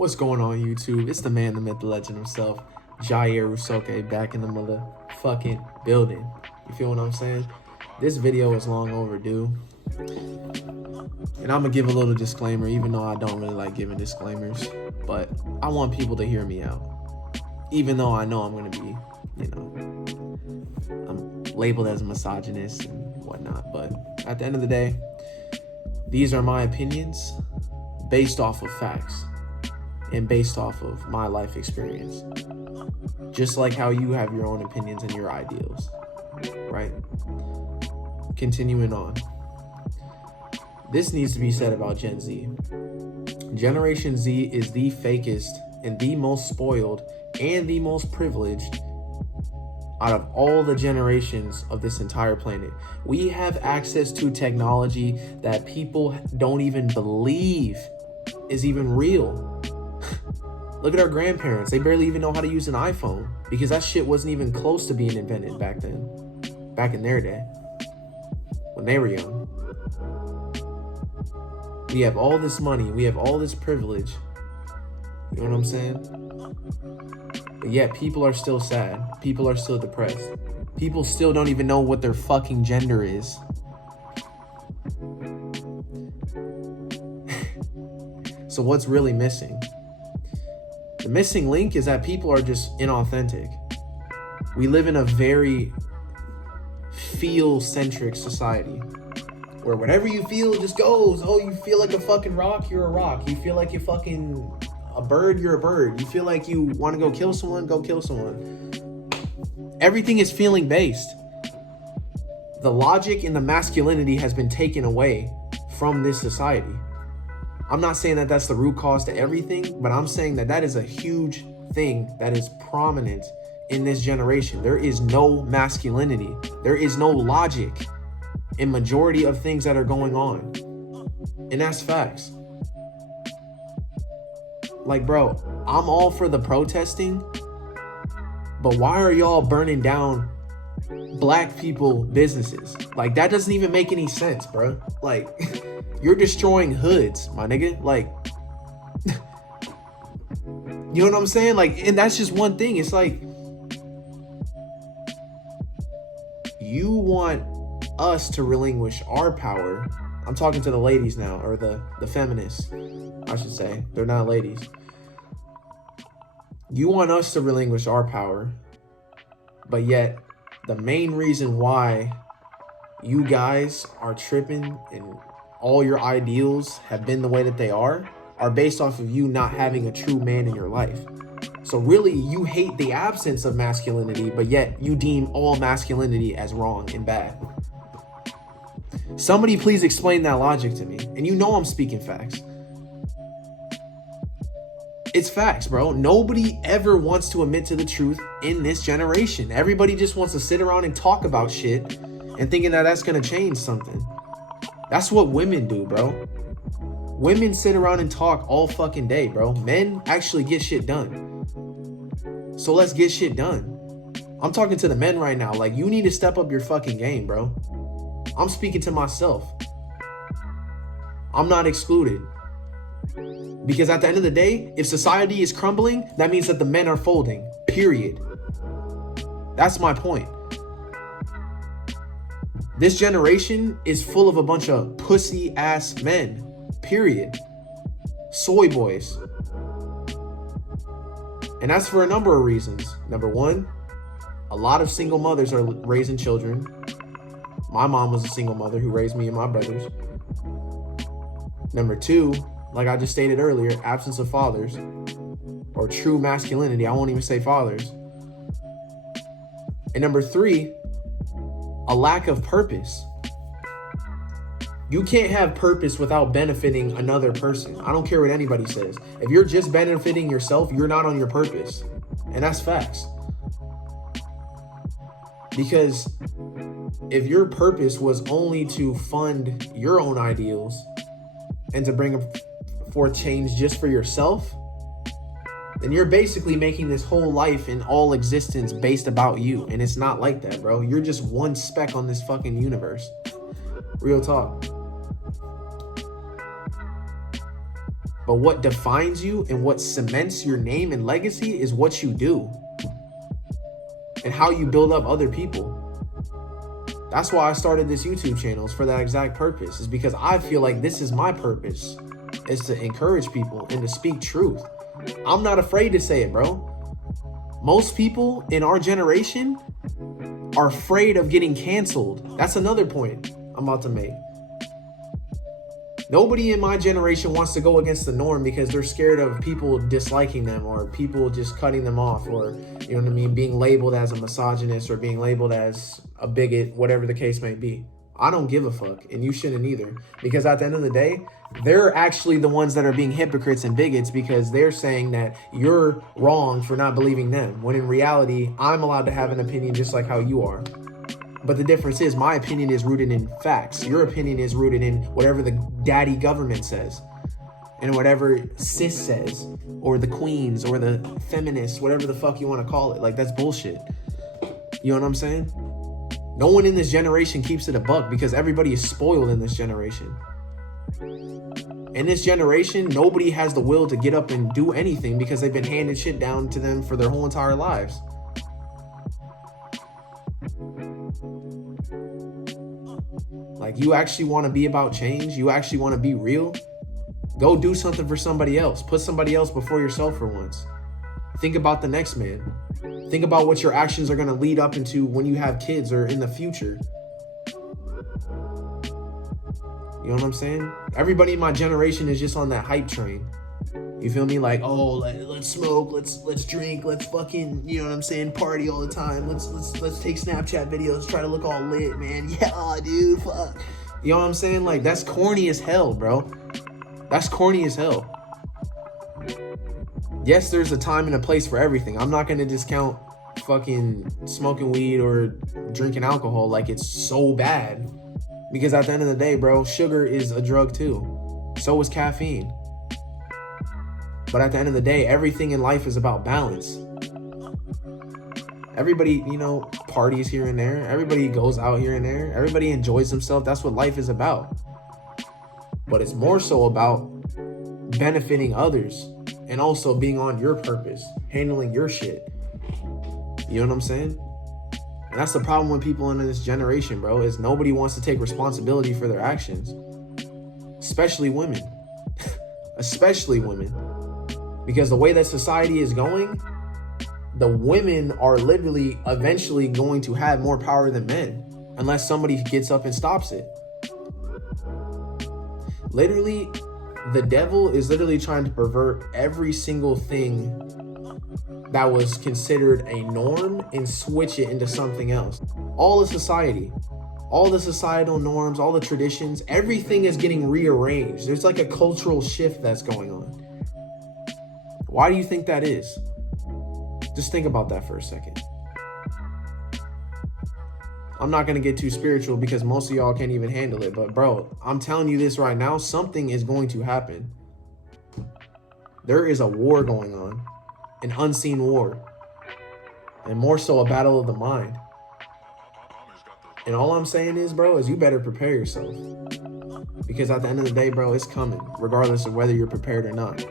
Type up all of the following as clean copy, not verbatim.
What's going on, YouTube? It's the man, the myth, the legend himself, Jair Usoke, back in the motherfucking building. You feel what I'm saying? This video is long overdue. And I'm gonna give a little disclaimer, even though I don't really like giving disclaimers. But I want people to hear me out. Even though I know I'm gonna be, I'm labeled as a misogynist and whatnot. But at the end of the day, these are my opinions based off of facts and based off of my life experience. Just like how you have your own opinions and your ideals, right? Continuing on. This needs to be said about Gen Z. Generation Z is the fakest and the most spoiled and the most privileged out of all the generations of this entire planet. We have access to technology that people don't even believe is even real. Look at our grandparents. They barely even know how to use an iPhone because that shit wasn't even close to being invented back then, back in their day, when they were young. We have all this money. We have all this privilege. You know what I'm saying? But yet people are still sad. People are still depressed. People still don't even know what their fucking gender is. So what's really missing? The missing link is that people are just inauthentic. We live in a very feel-centric society where whatever you feel just goes. Oh, you feel like a fucking rock, you're a rock. You feel like you're fucking a bird, you're a bird. You feel like you want to go kill someone, go kill someone. Everything is feeling based. The logic and the masculinity has been taken away from this society. I'm not saying that that's the root cause to everything, but I'm saying that that is a huge thing that is prominent in this generation. There is no masculinity. There is no logic in majority of things that are going on. And that's facts. Like, bro, I'm all for the protesting, but why are y'all burning down black people businesses? Like, that doesn't even make any sense, bro. Like, you're destroying hoods, my nigga. Like, you know what I'm saying? Like, and that's just one thing. It's like, you want us to relinquish our power. I'm talking to the ladies now, or the feminists, I should say. They're not ladies. You want us to relinquish our power, but yet the main reason why you guys are tripping and all your ideals have been the way that they are based off of you not having a true man in your life. So really, you hate the absence of masculinity, but yet you deem all masculinity as wrong and bad. Somebody please explain that logic to me. And you know I'm speaking facts. It's facts, bro. Nobody ever wants to admit to the truth in this generation. Everybody just wants to sit around and talk about shit and thinking that that's going to change something. That's what women do, bro. Women sit around and talk all fucking day, bro. Men actually get shit done. So let's get shit done. I'm talking to the men right now. Like, you need to step up your fucking game, bro. I'm speaking to myself. I'm not excluded. Because at the end of the day, if society is crumbling, that means that the men are folding. Period. That's my point. This generation is full of a bunch of pussy ass men. Period. Soy boys. And that's for a number of reasons. Number one, a lot of single mothers are raising children. My mom was a single mother who raised me and my brothers. Number two, like I just stated earlier, absence of fathers or true masculinity. I won't even say fathers. And number three, a lack of purpose. You can't have purpose without benefiting another person. I don't care what anybody says. If you're just benefiting yourself, you're not on your purpose. And that's facts. Because if your purpose was only to fund your own ideals and to bring forth change just for yourself, then you're basically making this whole life and all existence based about you. And it's not like that, bro. You're just one speck on this fucking universe. Real talk. But what defines you and what cements your name and legacy is what you do and how you build up other people. That's why I started this YouTube channel, is for that exact purpose. Is because I feel like this is my purpose, is to encourage people and to speak truth. I'm not afraid to say it, bro. Most people in our generation are afraid of getting canceled. That's another point I'm about to make. Nobody in my generation wants to go against the norm because they're scared of people disliking them or people just cutting them off, or, you know what I mean, being labeled as a misogynist or being labeled as a bigot, whatever the case may be. I don't give a fuck, and you shouldn't either, because at the end of the day, they're actually the ones that are being hypocrites and bigots because they're saying that you're wrong for not believing them, when in reality, I'm allowed to have an opinion just like how you are. But the difference is my opinion is rooted in facts. Your opinion is rooted in whatever the daddy government says and whatever cis says, or the queens or the feminists, whatever the fuck you want to call it. Like, that's bullshit. You know what I'm saying? No one in this generation keeps it a buck because everybody is spoiled in this generation. In this generation, nobody has the will to get up and do anything because they've been handed shit down to them for their whole entire lives. Like, you actually want to be about change? You actually want to be real? Go do something for somebody else. Put somebody else before yourself for once. Think about the next man. Think about what your actions are going to lead up into when you have kids or in the future. You know what I'm saying? Everybody in my generation is just on that hype train. You feel me? Like, oh, let's smoke, let's drink, let's fucking, you know what I'm saying, party all the time. Let's take Snapchat videos, try to look all lit, man. Yeah, dude, fuck. You know what I'm saying? Like, that's corny as hell, bro. That's corny as hell. Yes, there's a time and a place for everything. I'm not gonna discount fucking smoking weed or drinking alcohol like it's so bad. Because at the end of the day, bro, sugar is a drug too. So is caffeine. But at the end of the day, everything in life is about balance. Everybody, you know, parties here and there. Everybody goes out here and there. Everybody enjoys themselves. That's what life is about. But it's more so about benefiting others and also being on your purpose, handling your shit. You know what I'm saying? And that's the problem with people in this generation, bro, is nobody wants to take responsibility for their actions. Especially women. Especially women. Because the way that society is going, the women are literally eventually going to have more power than men unless somebody gets up and stops it. Literally, the devil is literally trying to pervert every single thing that was considered a norm and switch it into something else. All of society, all the societal norms, all the traditions, everything is getting rearranged. There's like a cultural shift that's going on. Why do you think that is? Just think about that for a second. I'm not going to get too spiritual because most of y'all can't even handle it. But bro, I'm telling you this right now, something is going to happen. There is a war going on, an unseen war, and more so a battle of the mind. And all I'm saying is, bro, is you better prepare yourself. Because at the end of the day, bro, it's coming, regardless of whether you're prepared or not.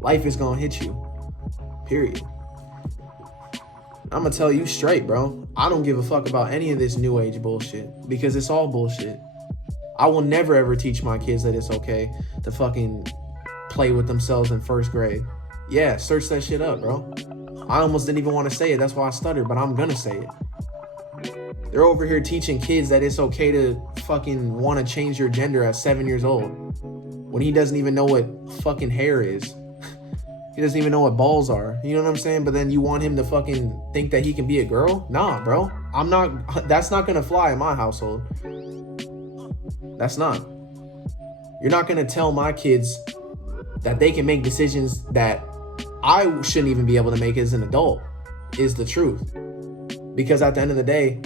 Life is going to hit you, period. I'm going to tell you straight, bro. I don't give a fuck about any of this new age bullshit because it's all bullshit. I will never ever teach my kids that it's okay to fucking play with themselves in first grade. Yeah, search that shit up, bro. I almost didn't even want to say it. That's why I stuttered, but I'm going to say it. They're over here teaching kids that it's okay to fucking want to change your gender at 7 years old when he doesn't even know what fucking hair is. He doesn't even know what balls are. You know what I'm saying? But then you want him to fucking think that he can be a girl? Nah, bro. That's not going to fly in my household. That's not. You're not going to tell my kids that they can make decisions that I shouldn't even be able to make as an adult, is the truth. Because at the end of the day,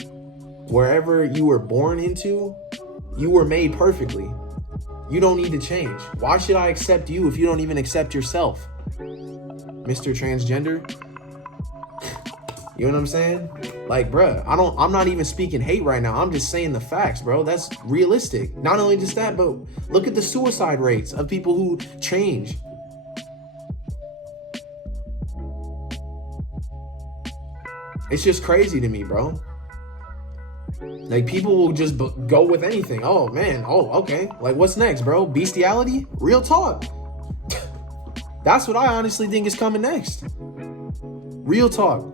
wherever you were born into, you were made perfectly. You don't need to change. Why should I accept you if you don't even accept yourself? Mr. Transgender. You know what I'm saying? Like, bruh, I'm not even speaking hate right now. I'm just saying the facts, bro. That's realistic. Not only just that, but look at the suicide rates of people who change. It's just crazy to me, bro. Like, people will just go with anything. Oh, man. Oh, okay. Like, what's next, bro? Bestiality? Real talk. That's what I honestly think is coming next. Real talk.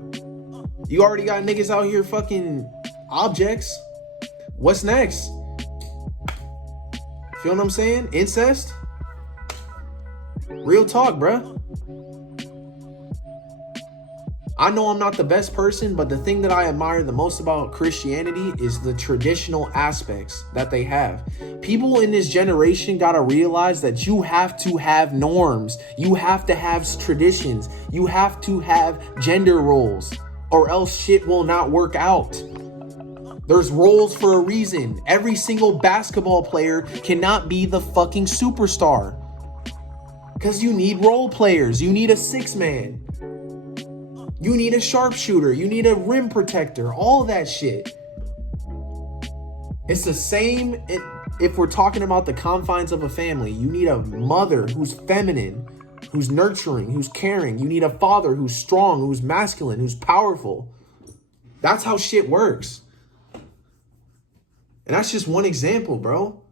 You already got niggas out here fucking objects. What's next? Feel what I'm saying? Incest? Real talk, bruh. I know I'm not the best person, but the thing that I admire the most about Christianity is the traditional aspects that they have. People in this generation gotta realize that you have to have norms. You have to have traditions. You have to have gender roles, or else shit will not work out. There's roles for a reason. Every single basketball player cannot be the fucking superstar. Because you need role players. You need a six-man. You need a sharpshooter. You need a rim protector. All that shit. It's the same if we're talking about the confines of a family. You need a mother who's feminine, who's nurturing, who's caring. You need a father who's strong, who's masculine, who's powerful. That's how shit works. And that's just one example, bro.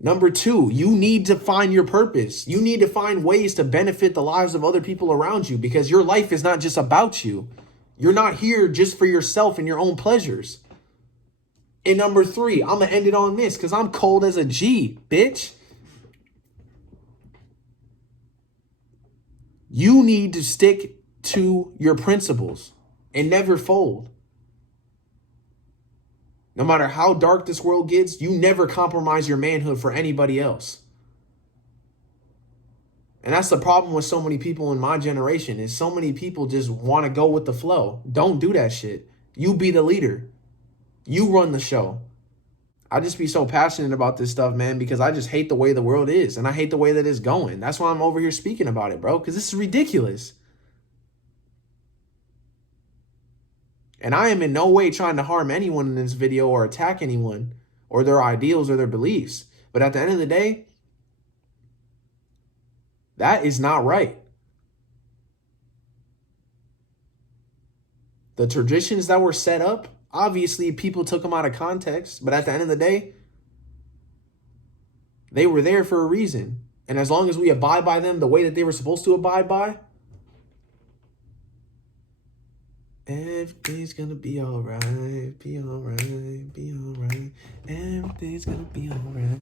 Number two, you need to find your purpose. You need to find ways to benefit the lives of other people around you, because your life is not just about you. You're not here just for yourself and your own pleasures. And number three, I'm going to end it on this because I'm cold as a G, bitch. You need to stick to your principles and never fold. No matter how dark this world gets, you never compromise your manhood for anybody else. And that's the problem with so many people in my generation, is so many people just want to go with the flow. Don't do that shit. You be the leader. You run the show. I just be so passionate about this stuff, man, because I just hate the way the world is. And I hate the way that it's going. That's why I'm over here speaking about it, bro, because this is ridiculous. And I am in no way trying to harm anyone in this video or attack anyone or their ideals or their beliefs. But at the end of the day, that is not right. The traditions that were set up, obviously people took them out of context. But at the end of the day, they were there for a reason. And as long as we abide by them the way that they were supposed to abide by, everything's gonna be alright, be alright, be alright. Everything's gonna be alright.